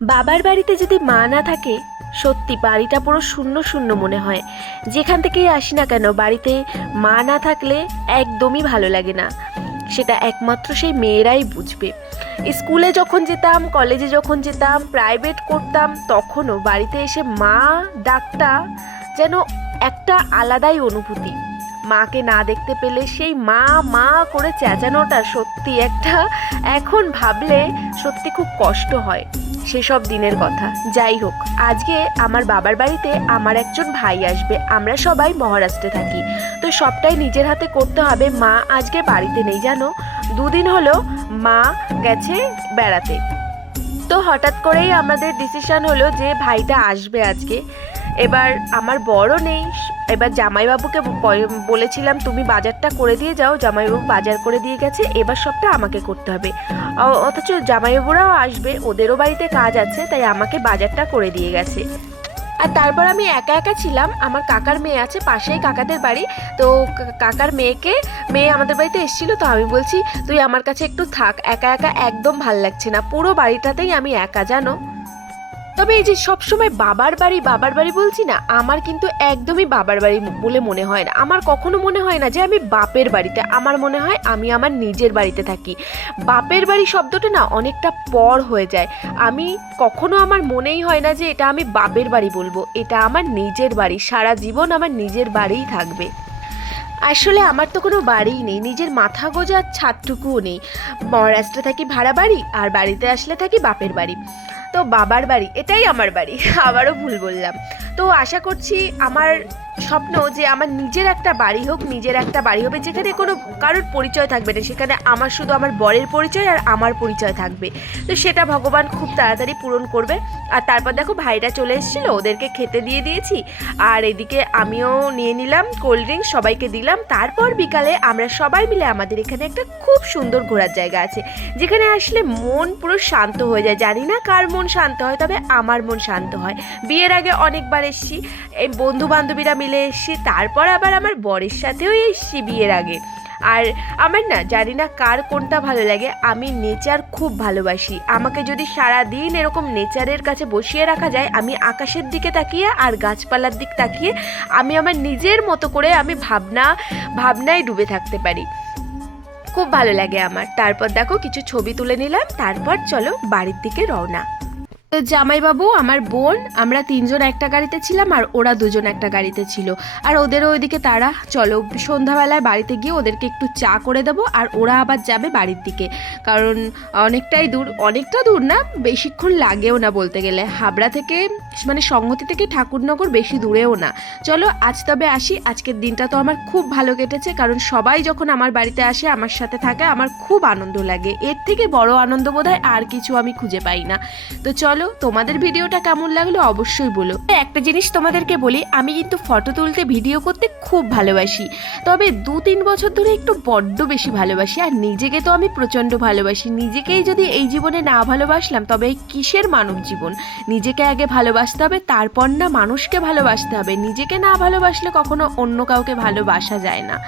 বাবার বাড়িতে যদি মা না থাকে সত্যি বাড়িটা পুরো শূন্য শূন্য মনে হয়। যেখান থেকেই আসি না কেন বাড়িতে মা না থাকলে একদমই ভালো লাগে না। সেটা একমাত্র সেই মেয়েরাই বুঝবে। স্কুলে যখন যেতাম, কলেজে যখন যেতাম, প্রাইভেট করতাম, তখনও বাড়িতে এসে মা ডাকটা যেন একটা আলাদাই অনুভূতি। মাকে না দেখতে পেলে সেই মা মা করে চেঁচানোটা সত্যি একটা, এখন ভাবলে সত্যি খুব কষ্ট হয় সেসব দিনের কথা। যাই হোক, আজকে আমার বাবার বাড়িতে আমার একজন ভাই আসবে। আমরা সবাই মহারাষ্ট্রে থাকি, তো সবটাই নিজের হাতে করতে হবে। মা আজকে বাড়িতে নেই জানো, দুদিন হলো মা গেছে বেড়াতে। তো হঠাৎ করেই আমাদের ডিসিশন হলো যে ভাইটা আসবে আজকে। এবার আমার বড় নেই, এবার জামাইবাবুকে বলেছিলাম তুমি বাজারটা করে দিয়ে যাও। জামাইবাবু বাজার করে দিয়ে গেছে, এবার সবটা আমাকে করতে হবে। অথচ জামাইবাবুরাও আসবে, ওদেরও বাড়িতে কাজ আছে, তাই আমাকে বাজারটা করে দিয়ে গেছে। আর তারপর আমি একা একা ছিলাম। আমার কাকার মেয়ে আছে পাশেই, কাকাদের বাড়ি। তো কাকার মেয়ে আমাদের বাড়িতে এসেছিলো। তো আমি বলছি তুই আমার কাছে একটু থাক, একা একা একদম ভাল লাগছে না, পুরো বাড়িটাতেই আমি একা জানো। তবে এই যে সবসময় বাবার বাড়ি বলছি না, আমার কিন্তু একদমই বাবার বাড়ি বলে মনে হয় না। আমার কখনো মনে হয় না যে আমি বাপের বাড়িতে, আমার মনে হয় আমি আমার নিজের বাড়িতে থাকি। বাপের বাড়ি শব্দটা না অনেকটা পর হয়ে যায়। আমি কখনো, আমার মনেই হয় না যে এটা আমি বাপের বাড়ি বলবো, এটা আমার নিজের বাড়ি। সারা জীবন আমার নিজের বাড়িই থাকবে। আসলে আমার তো কোনো বাড়িই নেই, নিজের মাথা গোজার ছাদটুকুও নেই। মহারাষ্ট্রে থাকি ভাড়া বাড়ি, আর বাড়িতে আসলে থাকি বাপের বাড়ি। তো বাবার বাড়ি এটাই আমার বাড়ি। আবারও ভুল বললাম। তো আশা করছি, আমার স্বপ্ন যে আমার নিজের একটা বাড়ি হোক, নিজের একটা বাড়ি হবে যেখানে কোনো কারোর পরিচয় থাকবে না, সেখানে আমার শুধু আমার বরের পরিচয় আর আমার পরিচয় থাকবে। তো সেটা ভগবান খুব তাড়াতাড়ি পূরণ করবে। আর তারপর দেখো ভাইরা চলে এসেছিলো, ওদেরকে খেতে দিয়ে দিয়েছি, আর এদিকে আমিও নিয়ে নিলাম কোল্ড ড্রিঙ্কস, সবাইকে দিলাম। তারপর বিকালে আমরা সবাই মিলে, আমাদের এখানে একটা খুব সুন্দর ঘোরার জায়গা আছে যেখানে আসলে মন পুরো শান্ত হয়ে যায়। জানি না কার মন শান্ত হয়, তবে আমার মন শান্ত হয়। বিয়ের আগে অনেকবার এসেছি, এই বন্ধু বান্ধবীরা মিলে এসেছি, তারপর আবার আমার বরের সাথেও এসেছি বিয়ের আগে। আর আমার না, জানি না কার কোনটা ভালো লাগে, আমি নেচার খুব ভালোবাসি। আমাকে যদি সারা দিন এরকম নেচারের কাছে বসিয়ে রাখা যায়, আমি আকাশের দিকে তাকিয়ে আর গাছপালার দিক তাকিয়ে আমি আমার নিজের মতো করে আমি ভাবনায় ডুবে থাকতে পারি। খুব ভালো লাগে আমার। তারপর দেখো কিছু ছবি তুলে নিলাম, তারপর চলো বাড়ির দিকে রওনা। তো জামাইবাবু, আমার বোন, আমরা তিনজন একটা গাড়িতে ছিলাম আর ওরা দুজন একটা গাড়িতে ছিল। আর ওদেরও ওইদিকে তারা, চলো সন্ধ্যাবেলায় বাড়িতে গিয়ে ওদেরকে একটু চা করে দেবো। আর ওরা আবার যাবে বাড়ির দিকে, কারণ অনেকটা দূর না, বেশিক্ষণ লাগেও না বলতে গেলে। হাবড়া থেকে, মানে সংহতি থেকে ঠাকুরনগর বেশি দূরেও না। চলো আজ তবে আসি। আজকের দিনটা তো আমার খুব ভালো কেটেছে, কারণ সবাই যখন আমার বাড়িতে আসে, আমার সাথে থাকে, আমার খুব আনন্দ লাগে। এর থেকে বড় আনন্দ বোধহয় আর কিছু আমি খুঁজে পাই না। তো চলো, তোমাদের ভিডিওটা কেমন লাগলো অবশ্যই বলো। একটা জিনিস তোমাদেরকে বলি, আমি কিন্তু ফটো তুলতে, ভিডিও করতে খুব ভালোবাসি। তবে 2-3 বছর ধরে একটু বড্ড বেশি ভালোবাসি। আর নিজেকে তো আমি প্রচণ্ড ভালোবাসি। নিজেকেই যদি এই জীবনে না ভালোবাসলাম, তবে কিসের মানব জীবন? নিজেকে আগে ভালোবাসতে হবে, তারপর না মানুষকে ভালোবাসতে হবে। নিজেকে না ভালোবাসলে কখনো অন্য কাউকে ভালোবাসা যায় না।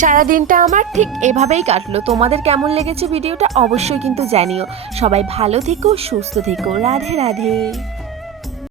সারাদিনটা আমার ঠিক এভাবেই কাটলো। তোমাদের কেমন লেগেছে ভিডিওটা অবশ্যই কিন্তু জানিও। সবাই ভালো থেকো, সুস্থ থেকো। রাধে রাধে।